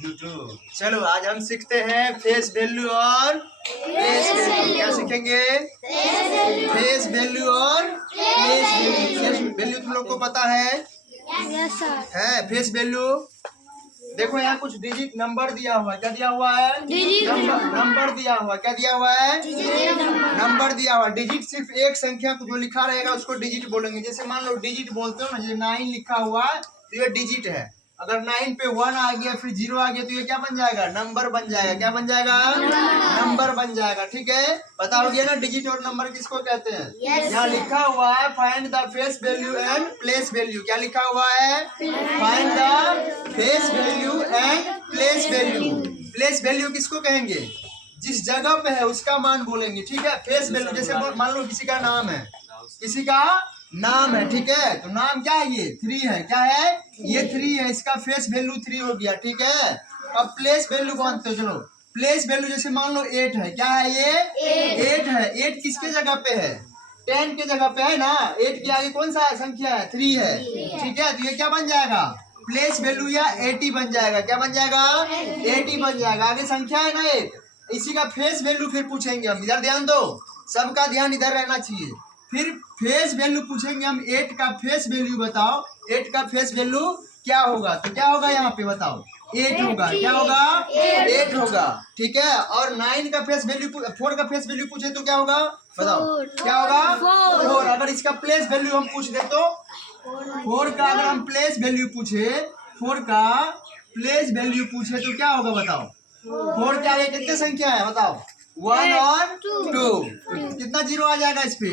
YouTube. चलो आज हम सीखते हैं फेस वैल्यू और प्लेस वैल्यू। क्या सीखेंगे? फेस वैल्यू और प्लेस वैल्यू। फेस वैल्यू तुम लोग को पता है? है फेस वैल्यू। देखो यहाँ कुछ डिजिट नंबर दिया हुआ है। क्या दिया हुआ है? नंबर दिया हुआ है। क्या दिया हुआ है? नंबर दिया हुआ है। डिजिट सिर्फ एक संख्या को जो लिखा रहेगा उसको डिजिट बोलेंगे। जैसे मान लो डिजिट बोलते हो ना, जैसे 9 लिखा हुआ है तो ये डिजिट है। अगर 9 पे 1 आ गया फिर 0 आ गया तो ये क्या बन जाएगा? नंबर बन जाएगा। क्या बन जाएगा? नंबर बन जाएगा। ठीक है, पता हो गया ना डिजिट और नंबर किसको कहते हैं? यहाँ लिखा हुआ है find the face value and place value. क्या लिखा हुआ है? Find the face value and place value. Place value किसको कहेंगे? जिस जगह पे है उसका मान बोलेंगे। ठीक है, फेस वैल्यू जैसे मान लो किसी का नाम है, किसी का नाम है, ठीक है, तो नाम क्या है? ये 3 है। क्या है? ये 3 है, इसका फेस वैल्यू 3 हो गया। ठीक है, अब प्लेस वैल्यू मानते हो। चलो प्लेस वैल्यू जैसे मान लो 8 है। क्या है? ये 8 है। 8 किसके जगह पे है? 10 के जगह पे है ना। 8 के आगे कौन सा संख्या है? 3 है। ठीक है, तो ये क्या बन जाएगा? प्लेस वैल्यू या 80 बन जाएगा। क्या बन जाएगा? 80 बन जाएगा। आगे संख्या है ना 8, इसी का फेस वैल्यू फिर पूछेंगे हम। इधर ध्यान दो, सबका ध्यान इधर रहना चाहिए। फिर फेस वैल्यू पूछेंगे हम। 8 का फेस वैल्यू बताओ। 8 का फेस वैल्यू क्या होगा? तो क्या होगा यहाँ पे बताओ? 8 होगा। क्या होगा? 8 होगा। ठीक है, और 9 का फेस वैल्यू 4 का फेस वैल्यू पूछे तो क्या होगा? बताओ क्या होगा? 4। अगर इसका प्लेस वैल्यू हम पूछ दे तो 4 का अगर हम प्लेस वैल्यू पूछे, 4 का प्लेस वैल्यू पूछे तो क्या होगा बताओ? 4 के आगे कितने संख्या है बताओ? 1 और 2। कितना जीरो आ जाएगा इस पे?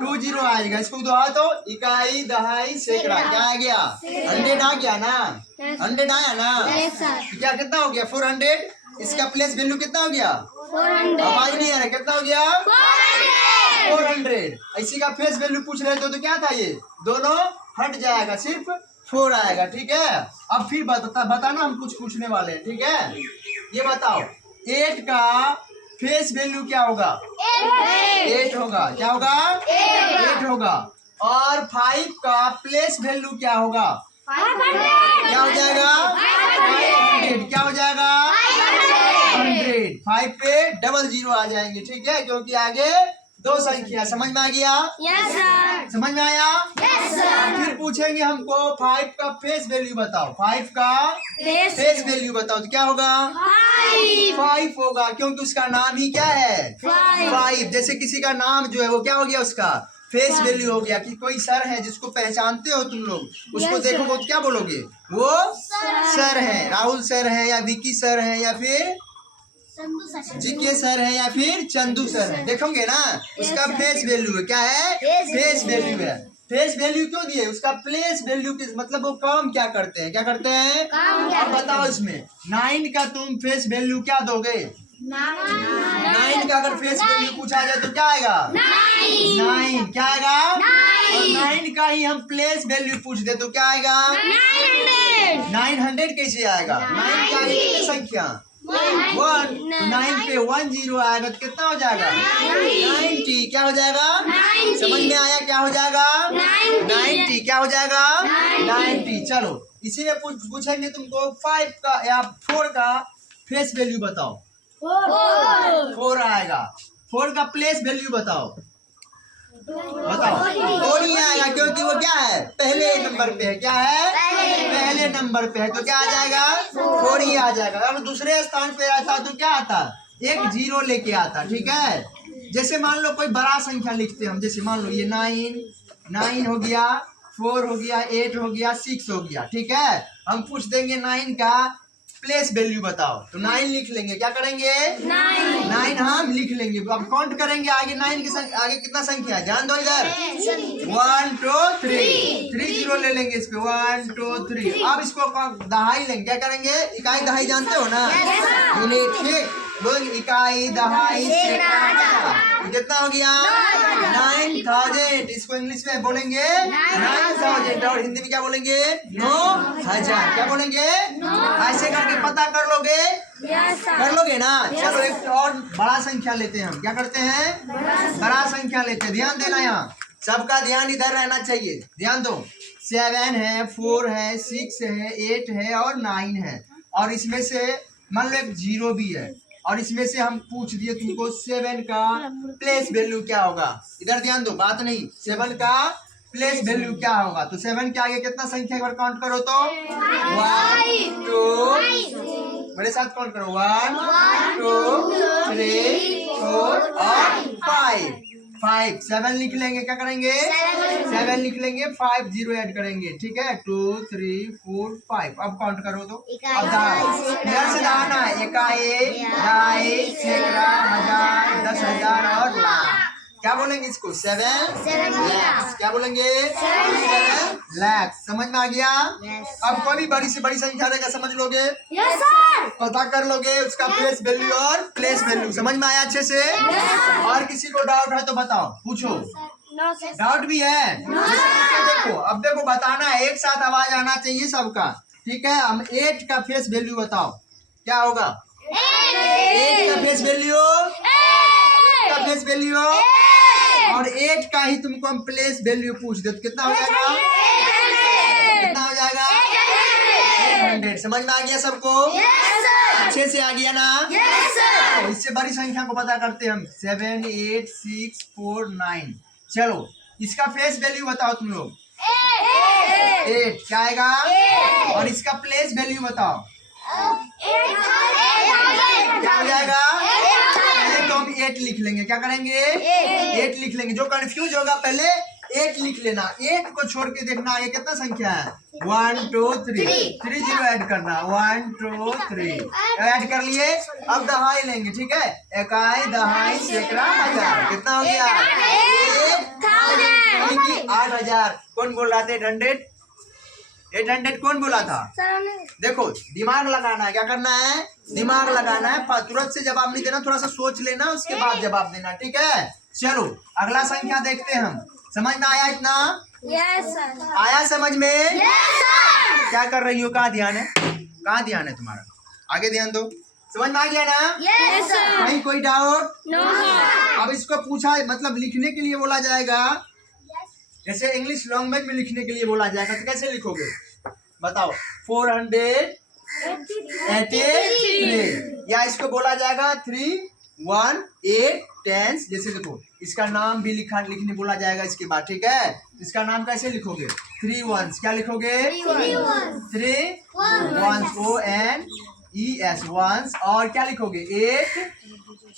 2 जीरो आएगा। इसको दोहरा तो इकाई दहाई सैकड़ा। क्या आ गया? 100 आ गया ना। 100 आया ना। क्या कितना हो गया? 400। इसका प्लेस वैल्यू कितना हो गया? आवाज नहीं आ रहा। कितना हो गया? 400। इसी का फेस वैल्यू पूछ रहे थे तो क्या था? ये दोनों हट जाएगा, सिर्फ 4 आएगा। ठीक है, अब फिर बताना हम कुछ पूछने वाले हैं। ठीक है, ये बताओ 8 का फेस वैल्यू क्या होगा? 8 होगा। क्या होगा? 8 होगा। और 5 का प्लेस वैल्यू क्या होगा? क्या हो जाएगा? 500। क्या हो जाएगा? 100। 5 पे डबल जीरो आ जाएंगे। ठीक है, क्योंकि आगे 2 संख्या। समझ में आ गया? Yes sir. समझ में आया? Yes sir. फिर पूछेंगे हमको 5 का फेस वैल्यू बताओ। 5 का फेस वैल्यू बताओ तो क्या होगा? 5 होगा, क्योंकि उसका नाम ही क्या है? 5। जैसे किसी का नाम जो है वो क्या हो गया? उसका फेस वैल्यू हो गया। कि कोई सर है जिसको पहचानते हो तुम लोग, उसको देखोगे तो क्या बोलोगे? वो सर है, राहुल सर है या विकी सर है या फिर जीके सर है या फिर चंदू सर है, देखोगे ना। उसका फेस वैल्यू है। क्या है? फेस वैल्यू है। फेस वैल्यू क्यों दिए? उसका प्लेस वैल्यू किस मतलब वो काम क्या करते हैं? क्या करते हैं? अब बताओ इसमें 9 का तुम फेस वैल्यू क्या दोगे? 9 का अगर फेस वैल्यू पूछा जाए तो क्या आएगा? 9। क्या आएगा? और 9 का ही हम प्लेस वैल्यू पूछ दे तो क्या आएगा? 900 कैसे आएगा? 9 का आगे कितनी संख्या? 1। 9 पे 1 जीरो आएगा तो कितना हो जाएगा? 90। क्या हो जाएगा? 90। समझ में आया? क्या हो जाएगा? 90। क्या हो जाएगा? 90। चलो इसी में पूछेंगे तुमको 5 का या 4 का फेस वैल्यू बताओ। 4 आएगा। 4 का प्लेस वैल्यू बताओ। बताओ 4 ही आएगा, क्योंकि वो क्या है? पहले नंबर पे है। क्या है? पहले नंबर पे है, तो क्या आ जाएगा? 4 ही आ जाएगा। अगर दूसरे स्थान पे आता तो क्या आता? एक जीरो लेके आता। ठीक है, जैसे मान लो कोई बड़ा संख्या लिखते हैं हम, जैसे मान लो ये 9 हो गया, 4 हो गया, 8 हो गया, 6 हो गया। ठीक है, हम पूछ देंगे 9 का प्लेस वैल्यू बताओ तो 9 लिख लेंगे। क्या करेंगे? 9 हम लिख लेंगे। अब काउंट करेंगे आगे 9 के आगे कितना संख्या है? ध्यान दो इधर। 1 2 3 3 जीरो ले लेंगे इस पे। 1 2 3। अब इसको दहाई लेंगे। क्या करेंगे? इकाई दहाई जानते हो ना? यूनिट। ठीक, बोलेंगे इकाई दहाई सैकड़ा। कितना हो गया? 9000। इसको इंग्लिश में बोलेंगे 9000 और हिंदी में क्या बोलेंगे? 9000। क्या बोलेंगे? ऐसे करके पता कर लोगे? कर लोगे ना। चलो एक और बड़ा संख्या लेते हैं हम। क्या करते हैं? बड़ा संख्या लेते हैं। ध्यान देना, यहाँ सबका ध्यान इधर रहना चाहिए। ध्यान दो, 7 है, 4 है, 6 है, 8 है और 9 है। और इसमें से मान लो एक 0 भी है और इसमें से हम पूछ दिए तुमको 7 का प्लेस वैल्यू क्या होगा। इधर ध्यान दो, बात नहीं, 7 का प्लेस वैल्यू क्या होगा। तो 7 के आगे कितना संख्या एक बार काउंट करो तो 1 2, मेरे साथ काउंट करो 1 2 3 4 और 5 7 लिख लेंगे, क्या करेंगे 7 लिख लेंगे, 5 0 ऐड करेंगे, ठीक है 2 3 4 5। अब काउंट करो तो अब इधर से दाना इकाई ढाई सैकड़ा हजार 10,000 और लाख। क्या बोलेंगे इसको 7 लाख। क्या बोलेंगे 7 लाख। समझ में आ गया। अब कोई भी बड़ी से बड़ी संख्या रहेगा समझ लोगे, पता कर लोगे उसका प्लेस वैल्यू और प्लेस वैल्यू। समझ में आया अच्छे से। और किसी को डाउट है तो बताओ, पूछो। डाउट भी है देखो, अब देखो बताना है, एक साथ आवाज आना चाहिए सबका, ठीक है। हम 8 का फेस वैल्यू बताओ क्या होगा। 8 का फेस वैल्यू, 8 का फेस वैल्यू और 8 का ही तुमको हम प्लेस वैल्यू पूछ दे तो कितना हो जाएगा, कितना हो जाएगा 800। समझ में आ गया सबको, अच्छे से आ गया ना। तो इससे बड़ी संख्या को पता करते हम 7 8 6 4 9। चलो इसका फेस वैल्यू बताओ तुम लोग 8 क्या आएगा और इसका प्लेस वैल्यू बताओ क्या हो जाएगा। पहले तो हम 8 लिख लेंगे, क्या करेंगे 8 लिख लेंगे। जो कंफ्यूज होगा पहले 8 लिख लेना, 8 को छोड़ के देखना ये कितना संख्या है 1 2 3 3 0 ऐड करना 1 2 3 ऐड कर लिए। अब दहाई लेंगे, ठीक है, इकाई दहाई सैकड़ा हजार, कितना हो गया 8,000। कौन बोल रहा था 800 कौन बोला था। देखो दिमाग लगाना है, क्या करना है दिमाग लगाना है, तुरंत से जवाब नहीं देना, थोड़ा सा सोच लेना उसके बाद जवाब देना, ठीक है। चलो अगला संख्या देखते हैं हम। समझ में आया इतना? आया समझ में? क्या कर रही हो, कहाँ ध्यान है, कहाँ ध्यान है तुम्हारा, आगे ध्यान दो। समझ में आ गया ना? कहीं कोई डाउट? अब इसको पूछा मतलब लिखने के लिए बोला जाएगा, जैसे इंग्लिश लैंग्वेज में लिखने के लिए बोला जाएगा तो कैसे लिखोगे बताओ 483, या इसको बोला जाएगा 3 1 8 10। जैसे देखो इसका नाम भी लिखने बोला जाएगा इसके बाद, ठीक है। इसका नाम कैसे लिखोगे 3 1, क्या लिखोगे 3 1 ONES वंस, और क्या लिखोगे 8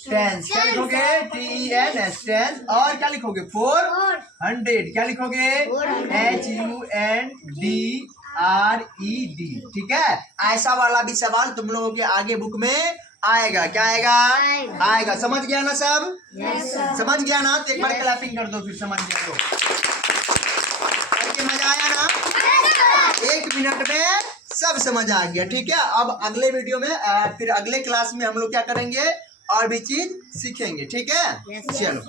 10, क्या लिखोगे TENS 10, और क्या लिखोगे 400, क्या लिखोगे HUNDRED, ठीक है। ऐसा वाला भी सवाल तुम लोगों के आगे बुक में आएगा, क्या आएगा आएगा। समझ गया ना सब? समझ गया ना? तो एक बार क्लैपिंग कर दो फिर समझ गया तो। मजा आया ना? 1 मिनट में सब समझ आ गया, ठीक है। अब अगले वीडियो में फिर अगले क्लास में हम लोग क्या करेंगे और भी चीज सीखेंगे, ठीक है। चलो।